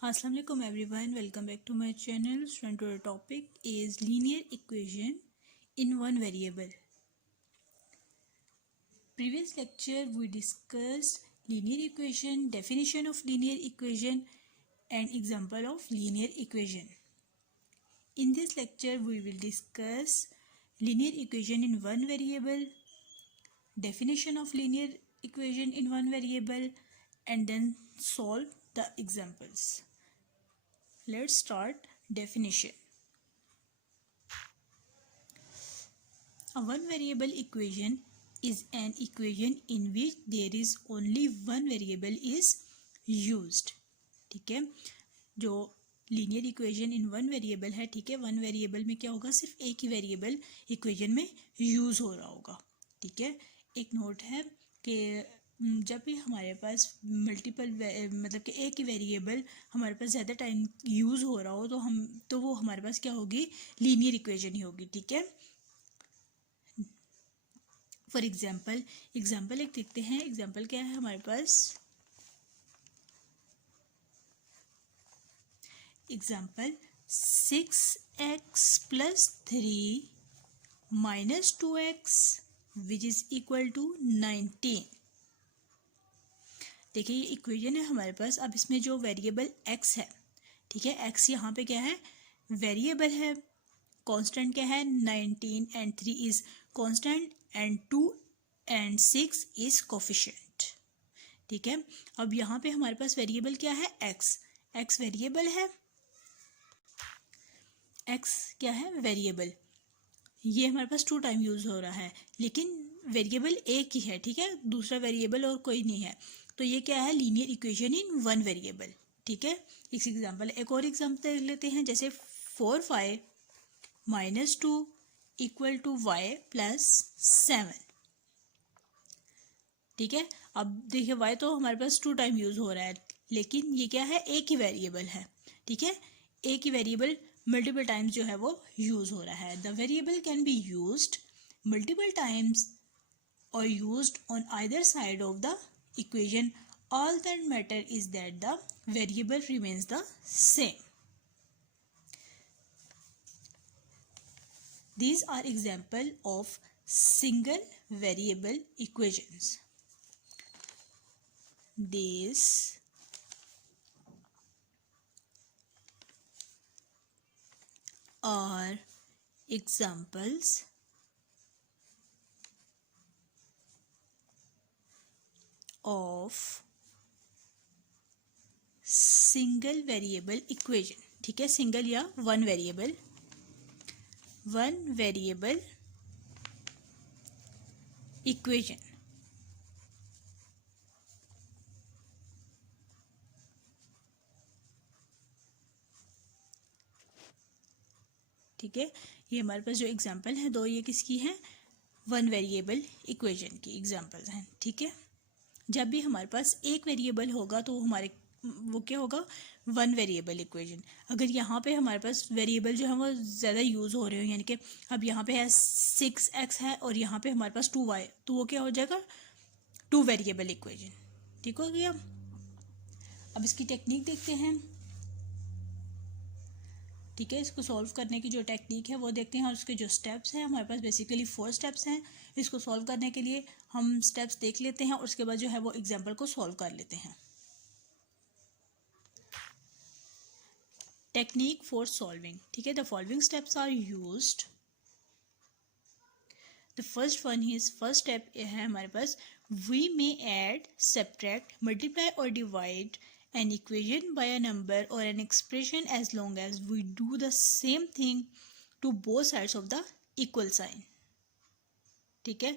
Assalamu alaikum everyone, welcome back to my channel. Student, our topic is linear equation in one variable. Previous lecture we discussed linear equation, definition of linear equation and example of linear equation. In this lecture we will discuss linear equation in one variable, definition of linear equation in one variable, and then solve the examples. Let's start definition. A one variable equation is an equation in which there is only one variable is used. ठीक है, जो linear equation in one variable है, ठीक है, one variable में क्या होगा, सिर्फ एक ही वेरिएबल इक्वेशन में यूज़ हो रहा होगा. ठीक है, एक नोट है कि जब भी हमारे पास मल्टीपल मतलब कि एक ही वेरिएबल हमारे पास ज़्यादा टाइम यूज़ हो रहा हो तो वो हमारे पास क्या होगी, लीनियर इक्वेशन ही होगी. ठीक है, फॉर एग्जाम्पल एक देखते हैं. एग्जाम्पल क्या है हमारे पास, example 6x + 3 - 2x which is equal to 19. देखिए ये इक्वेशन है हमारे पास. अब इसमें जो वेरिएबल x है, ठीक है, x यहाँ पे क्या है, वेरिएबल है. कांस्टेंट क्या है, 19 and 3 is constant and 2 and 6 is coefficient. ठीक है, अब यहाँ पे हमारे पास वेरिएबल क्या है, x वेरिएबल है. x क्या है, वेरिएबल. ये हमारे पास 2 टाइम यूज़ हो रहा है, लेकिन वेरिएबल एक ही है. ठीक है, दूसरा वेरिएबल और कोई नहीं है, तो ये क्या है, linear equation in one variable. ठीक है, एक और एग्जाम्पल लेते हैं, जैसे 4y - 2 = y + 7. ठीक है, अब देखिए y तो हमारे पास 2 टाइम यूज़ हो रहा है, लेकिन ये क्या है, एक ही वेरिएबल है. ठीक है, एक ही वेरिएबल मल्टीपल टाइम्स जो है वो यूज़ हो रहा है. The variable can be used multiple times और used on either side of the equation. All that matter is that the variable remains the same. These are example of single variable equations. These are examples of single variable equation. ठीक है, single या one variable equation. ठीक है, ये हमारे पास जो example है दो, ये किसकी है, वन वेरिएबल इक्वेशन की एग्जांपल्स हैं. ठीक है, जब भी हमारे पास एक वेरिएबल होगा तो वो क्या होगा, वन वेरिएबल इक्वेशन. अगर यहाँ पे हमारे पास वेरिएबल जो है वो ज़्यादा यूज़ हो रहे हो, यानी कि अब यहाँ पे है 6x है और यहाँ पे हमारे पास 2y, तो वो क्या हो जाएगा, 2 वेरिएबल इक्वेशन. ठीक हो गया. अब इसकी टेक्निक देखते हैं. ठीक है, इसको सॉल्व करने की जो टेक्निक है वो देखते हैं, और उसके जो स्टेप्स हैं, हमारे पास बेसिकली 4 स्टेप्स हैं. इसको सॉल्व करने के लिए हम स्टेप्स देख लेते हैं और उसके बाद जो है वो एग्जाम्पल को सॉल्व कर लेते हैं. Technique for solving. ठीक है, the following steps are used. The first step है हमारे पास, we may add, subtract, multiply और divide an equation by a number or an expression as long as we do the same thing to both sides of the equal sign. ठीक है,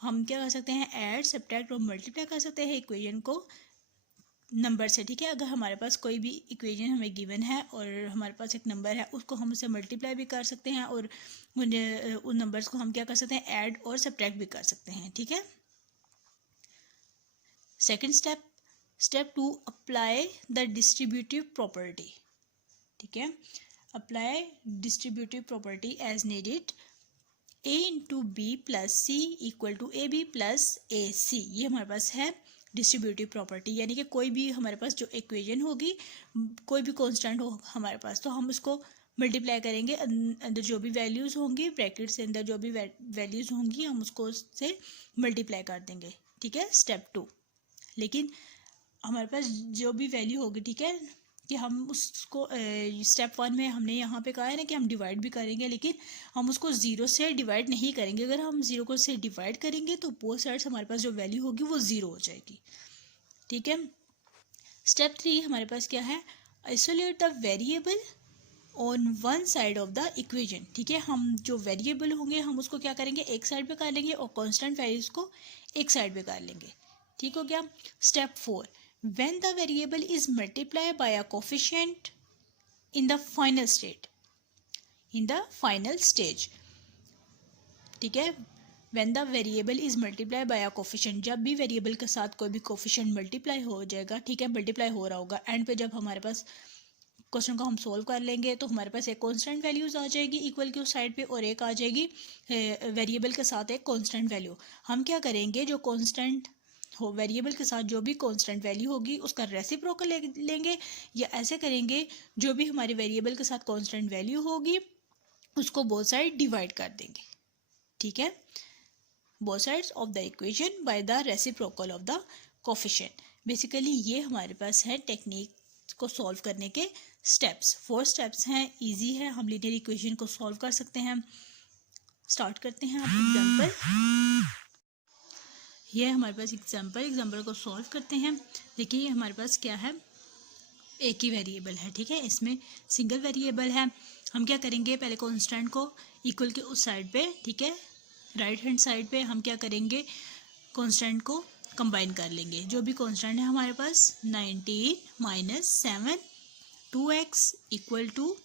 हम क्या कर सकते हैं, ऐड, सब्ट्रैक्ट और multiply कर सकते हैं इक्वेशन को नंबर से. ठीक है, अगर हमारे पास कोई भी इक्वेशन हमें गिवन है और हमारे पास एक नंबर है, उसको हम उसे मल्टीप्लाई भी कर सकते हैं और उन नंबर्स को हम क्या कर सकते हैं, ऐड और सब्ट्रैक्ट भी कर सकते हैं. ठीक है, second step 2, apply the distributive property. ठीक है, apply distributive property as needed. a × b + c = ab + ac, ये हमारे पास है डिस्ट्रीब्यूटिव प्रॉपर्टी, यानी कि कोई भी हमारे पास जो इक्वेशन होगी, कोई भी कांस्टेंट हो हमारे पास, तो हम उसको मल्टीप्लाई करेंगे, अंदर जो भी वैल्यूज़ होंगी, ब्रैकेट से अंदर जो भी वैल्यूज़ होंगी हम उसको उससे मल्टीप्लाई कर देंगे, ठीक है, स्टेप 2। लेकिन हमारे पास जो भी वैल्यू होगी, ठीक है, कि हम उसको स्टेप 1 में हमने यहाँ पे कहा है ना कि हम डिवाइड भी करेंगे, लेकिन हम उसको ज़ीरो से डिवाइड नहीं करेंगे। अगर हम ज़ीरो को से डिवाइड करेंगे तो बोथ साइड्स हमारे पास जो वैल्यू होगी वो ज़ीरो हो जाएगी, ठीक है। स्टेप 3 हमारे पास क्या है, isolate the variable on one side of the equation, ठीक है। हम जो वेरिएबल होंगे हम उसको क्या करेंगे, एक साइड पे कर लेंगे और कांस्टेंट वैल्यूज को एक साइड पे कर लेंगे, ठीक हो गया। Step 4, when the variable is multiply by a coefficient in the final state, in the final stage, ठीक है। When the variable is multiply by a coefficient, जब भी वेरिएबल के साथ कोई भी कोफिशिएंट मल्टीप्लाई हो जाएगा, ठीक है, मल्टीप्लाई हो रहा होगा, एंड पे जब हमारे पास क्वेश्चन को हम सोल्व कर लेंगे तो हमारे पास एक कांस्टेंट वैल्यूज आ जाएगी इक्वल की उस साइड पे, और एक आ जाएगी वेरिएबल के साथ एक कांस्टेंट वैल्यू। हम क्या करेंगे, जो कांस्टेंट हो वेरिएबल के साथ जो भी कांस्टेंट वैल्यू होगी उसका रेसिप्रोकल लेंगे, या ऐसे करेंगे जो भी हमारी वेरिएबल के साथ कांस्टेंट वैल्यू होगी उसको बोथ साइड डिवाइड कर देंगे, ठीक है, both sides of the equation by the reciprocal of the coefficient. Basically ये हमारे पास है टेक्निक को सॉल्व करने के स्टेप्स, 4 स्टेप्स हैं, इजी है, हम लीनियर इक्वेशन को सॉल्व कर सकते हैं। स्टार्ट करते हैं आप एग्जांपल। ये हमारे पास एग्जांपल को सॉल्व करते हैं। देखिए हमारे पास क्या है, एक ही वेरिएबल है, ठीक है, इसमें सिंगल वेरिएबल है। हम क्या करेंगे, पहले कांस्टेंट को इक्वल के उस साइड पे, ठीक है, राइट हैंड साइड पे हम क्या करेंगे, कांस्टेंट को कंबाइन कर लेंगे। जो भी कांस्टेंट है हमारे पास 19 माइनस 7 2x इक्वल टू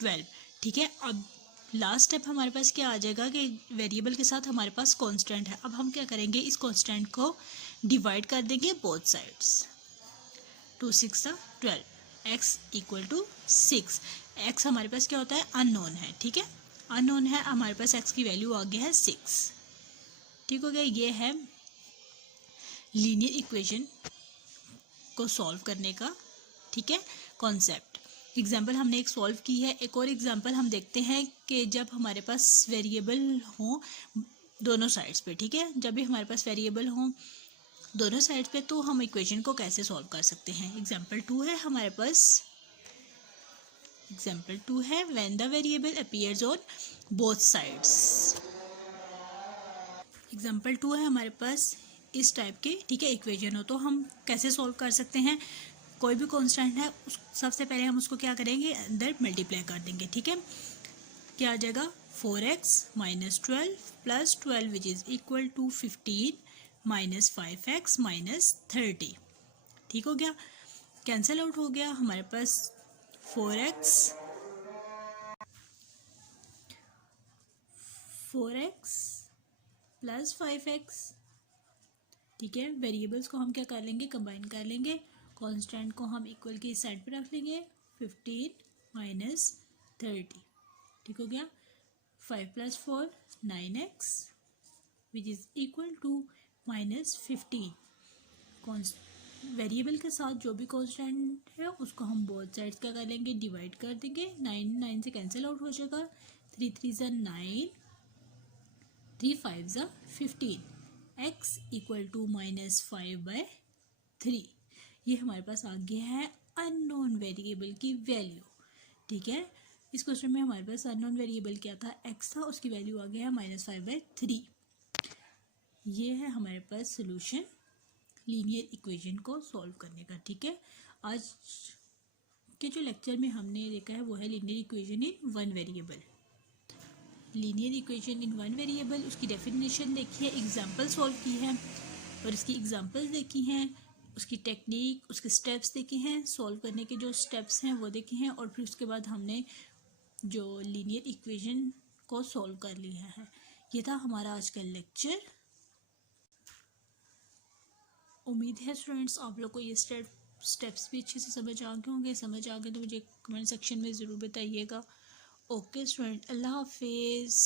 12, ठीक है। अब लास्ट स्टेप हमारे पास क्या आ जाएगा कि वेरिएबल के साथ हमारे पास कांस्टेंट है। अब हम क्या करेंगे, इस कांस्टेंट को डिवाइड कर देंगे both sides, 2 6 12, x equal to 6। x हमारे पास क्या होता है, अननोन है, ठीक है, अननोन है, हमारे पास x की वैल्यू आ गया है 6, ठीक हो गया। ये है लीनियर इक्वेशन को सॉल्व करने का, ठीक है, कॉन्सेप्ट। एग्जाम्पल हमने एक सॉल्व की है। एक और एग्जाम्पल हम देखते हैं कि जब हमारे पास वेरिएबल हो दोनों साइड्स पे, ठीक है, जब भी हमारे पास वेरिएबल हो दोनों साइड्स पे तो हम इक्वेशन को कैसे सॉल्व कर सकते हैं। एग्जाम्पल 2 है हमारे पास, एग्जाम्पल 2 है, when the variable appears on both sides. Example 2 है हमारे पास इस टाइप के, ठीक है, इक्वेशन हो तो हम कैसे सॉल्व कर सकते हैं। कोई भी कांस्टेंट है सबसे पहले हम उसको क्या करेंगे, अंदर मल्टीप्लाई कर देंगे, ठीक है। क्या आ जाएगा, 4x minus 12 plus 12 which is equal to 15 minus 5x minus 30, ठीक हो गया, कैंसिल आउट हो गया हमारे पास 4x प्लस 5x, ठीक है। वेरिएबल्स को हम क्या कर लेंगे, कंबाइन कर लेंगे, कांस्टेंट को हम इक्वल की साइड पे रख लेंगे, 15 माइनस 30, ठीक हो गया। 5 plus 4 9x which is equal to minus 15। Variable के साथ जो भी कांस्टेंट है उसको हम बोथ साइड्स क्या कर लेंगे, डिवाइड कर देंगे, 9 से कैंसिल आउट हो जाएगा, 3 3 ज़ा 9, 3 5 ज़ा 15, x इक्वल टू माइनस 5/3। ये हमारे पास आ गया है अननोन वेरिएबल की वैल्यू, ठीक है। इस क्वेश्चन में हमारे पास अननोन वेरिएबल क्या था, x था, उसकी वैल्यू आ गया है -5/3। ये है हमारे पास सोल्यूशन लीनियर इक्वेशन को सॉल्व करने का, ठीक है। आज के जो लेक्चर में हमने देखा है वो है linear equation in one variable. Linear equation in one variable, उसकी डेफिनेशन देखी है, एग्जाम्पल सॉल्व की है और इसकी एग्जाम्पल्स देखी हैं, उसकी टेक्निक, उसके स्टेप्स देखे हैं, सॉल्व करने के जो स्टेप्स हैं वो देखे हैं, और फिर उसके बाद हमने जो लीनियर इक्वेशन को सॉल्व कर लिया है। ये था हमारा आज का लेक्चर। उम्मीद है स्टूडेंट्स आप लोग को ये स्टेप्स भी अच्छे से समझ आ गए होंगे। समझ आ गए तो मुझे कमेंट सेक्शन में ज़रूर बताइएगा। ओके स्टूडेंट, अल्लाह हाफिज़।